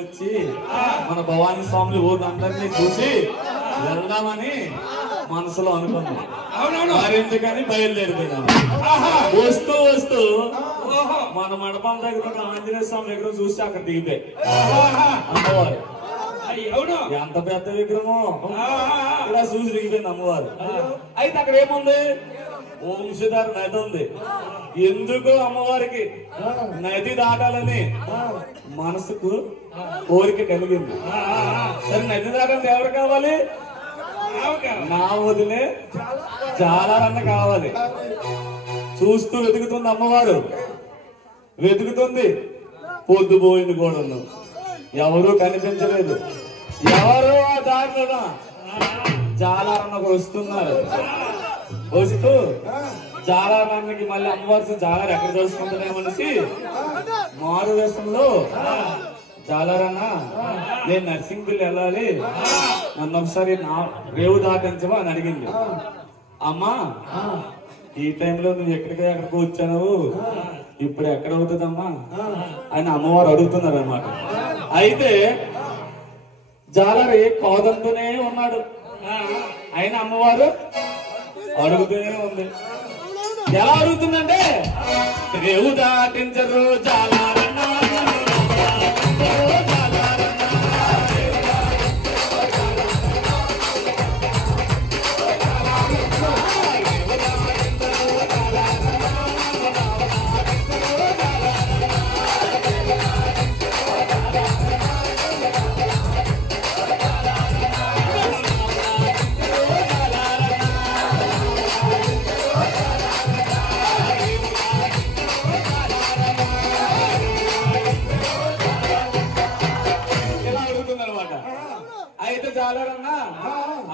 వచ్చి మన భవానీ స్వాములు ఊరందరినీ చూసి వెళ్దామని మనసులో అనుకున్నాం. మరెందుకని బయలుదేరిపోయినాం. వస్తూ వస్తూ మన మండపం దగ్గర ఆంజనేయ స్వామి విగ్రహం చూసి అక్కడ దిగిపోయి అమ్మవారు ఎంత పెద్ద విగ్రహం ఇలా చూసి దిగిపోయింది అమ్మవారు. అయితే అక్కడ ఏముంది, వంశధార నది ఉంది. ఎందుకు అమ్మవారికి నది దాటాలని మనసుకు కోరిక కలిగింది. సరే నది దాటాలంటే ఎవరు కావాలి? నా వదిలే జాలారన్న కావాలి. చూస్తూ వెతుకుతుంది అమ్మవారు, వెతుకుతుంది. పొద్దుపోయింది కూడా, ఎవరూ కనిపించలేదు. ఎవరో ఆ దారిలో జాలారన్నకు వస్తున్నారు. వస్తూ జాలారానికి మళ్ళీ అమ్మవారి జాలారు ఎక్కడ తెలుసుకుంటానేమనేసి మారు వేషంలో జాలారన్న నేను నర్సింగ్పల్లి వెళ్ళాలి, నన్ను ఒకసారి రేవు దాటించవా అని అడిగింది. అమ్మా ఈ టైంలో నువ్వు ఎక్కడికో వచ్చావు, ఇప్పుడు ఎక్కడ అవుతుందమ్మా అని అమ్మవారు అడుగుతున్నారు అన్నమాట. అయితే జాలరి కోదంతూనే ఉన్నాడు, అయినా అమ్మవారు అడుగుతూనే ఉంది. ఎలా అడుగుతుందంటే రేవు దాటించరు జాలారన్న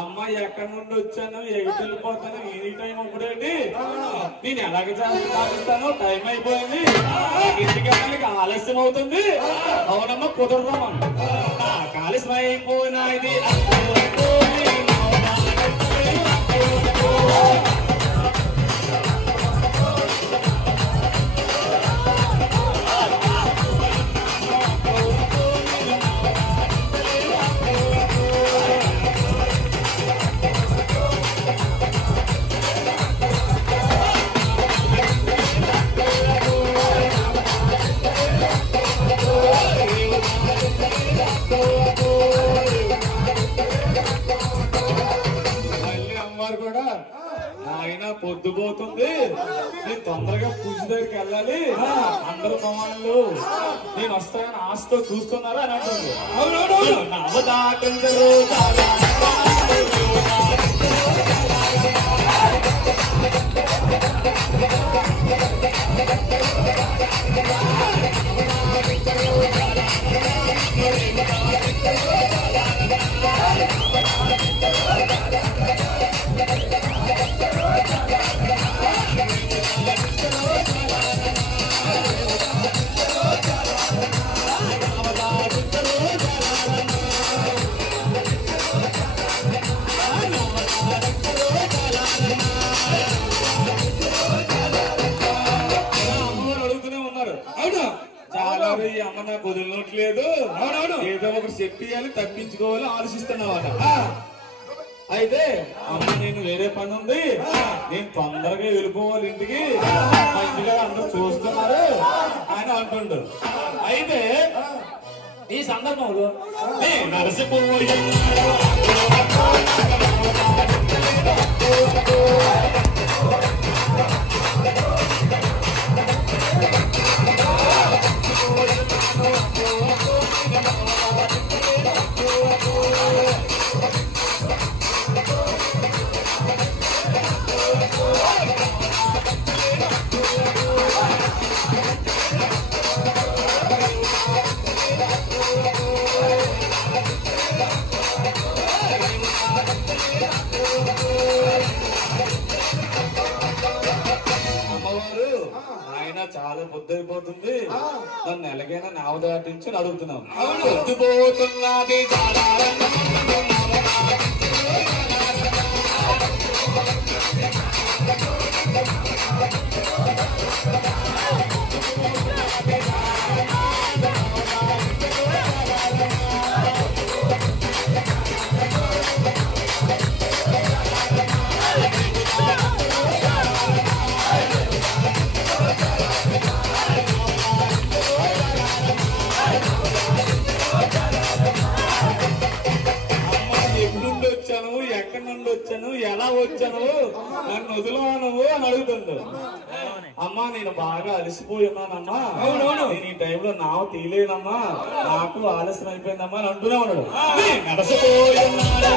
అమ్మాయి ఎక్కడి నుండి వచ్చాను, ఎగిటి వెళ్ళిపోతాను, ఈ టైం అప్పుడేంటి, నేను ఎలాగ సాగిస్తాను, టైం అయిపోయింది, ఇంటికి వెళ్ళడానికి ఆలస్యం అవుతుంది. అవునమ్మా కుదరదమ్మా, నాకు ఆలస్యం అయిపోయినా ఇది పొద్దుపోతుంది, నేను తొందరగా పూజ దగ్గరికి వెళ్ళాలి, అందరు సమానులు నేను వస్తానని ఆశతో చూస్తున్నారు అని అంటుంది. నవదాటందరూ అమ్మ నాకు వదిలినట్లేదు, ఏదో ఒకటి చెప్పియాలి, తప్పించుకోవాలి ఆలోచిస్తున్నావాట. అయితే అమ్మ నేను వేరే పని ఉంది, నేను తొందరగా వెళ్ళిపోవాలి ఇంటికి, మా ఇంటిగా అందరూ చూస్తున్నారు అని అంటుండు. అయితే ఈ సందర్భంలో నరసిపోయి చాలా పొద్దు అయిపోతుంది, నన్ను ఎలాగైనా నావ దాటించి అడుగుతున్నాం. పొద్దుపోతున్నది ఎలా వచ్చాను నన్ను వదిలేవా నువ్వు అని అడుగుతుంది. అమ్మా నేను బాగా అలసిపోయి ఉన్నానమ్మా, నేను ఈ టైంలో నావ తీయలేనమ్మా, నాకు ఆలస్యం అయిపోయిందమ్మా అని అంటూనే ఉన్నాడు. నడసిపోయి ఉన్నాడు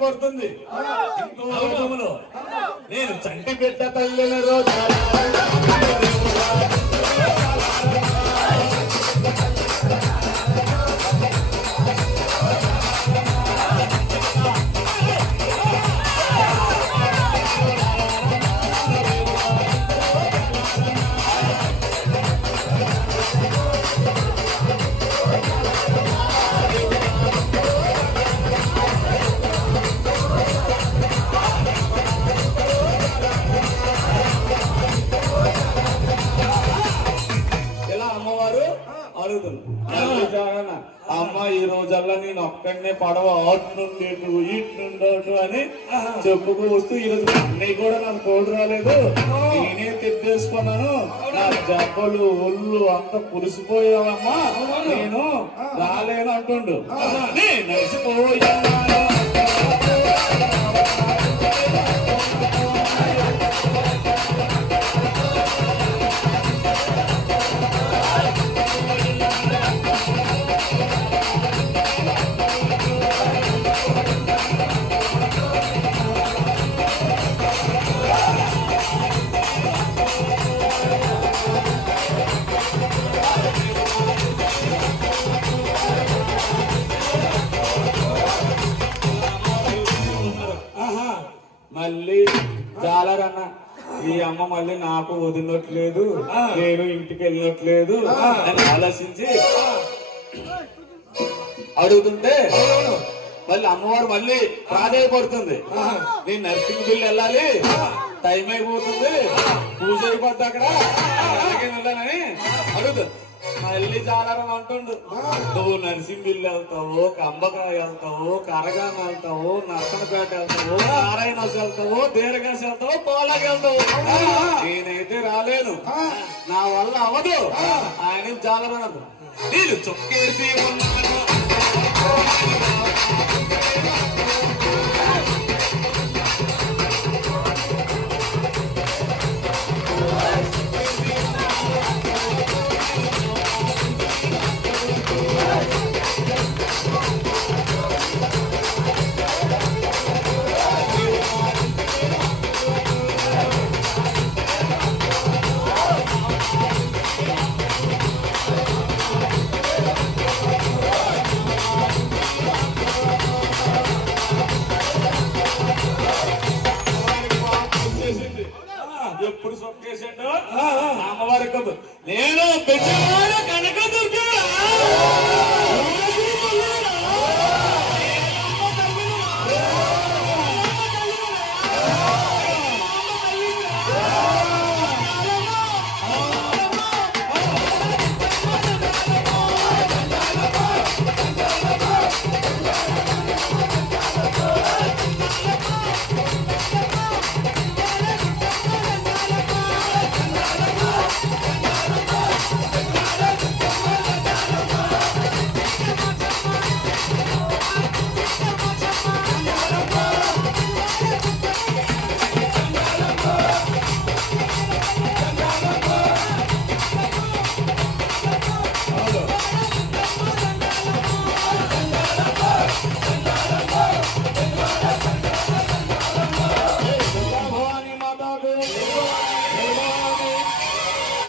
పడుతుంది. నేను చంటి బిడ్డ తల్లిన రోజు అమ్మ ఈ రోజల్లా నేను ఒక్కడనే పడవ అటు నుండి ఇటు నుండి అని చెప్పుకు వస్తూ ఈ రోజు అన్నయ్య కూడా నాకు తోడు రాలేదు, నేనే తిట్టేసుకున్నాను, నా జబ్బలు ఒళ్ళు అంత పులిసిపోయావమ్మా, నేను రాలేను అంటుండు. నడిచిపోయాను మళ్ళీ జాలరన్న. ఈ అమ్మ మళ్ళీ నాకు వదిలినట్లేదు, నేను ఇంటికి వెళ్ళినట్లేదు అని ఆలోచించి అడుగుతుంటే మళ్ళీ అమ్మవారు మళ్ళీ ప్రాధాయపడుతుంది. నేను నర్సింగ్ బిల్లు వెళ్ళాలి, టైం అయిపోతుంది, పూజ అయిపోద్ది అక్కడ, అలాగే వెళ్ళాలని అడుగుతుంది. మళ్ళీ జాలరం అంటుండు, నువ్వు నరసింహిల్లు వెళ్తావు, కంబకాయ వెళ్తావు, కరగాన వెళ్తావు, నర్సనపేట వెళ్తావు, నారాయణ వెళ్తావు, దీర్ఘాశ వెళ్తావు, పోలాకి వెళ్తావు, నేనైతే రాలేను, నా వల్ల అవదు ఆయన జాలరం. నేను చొక్కేసి ఉన్నాను ఎప్పుడు సొక్కేసాడు అమ్మవారికి నేను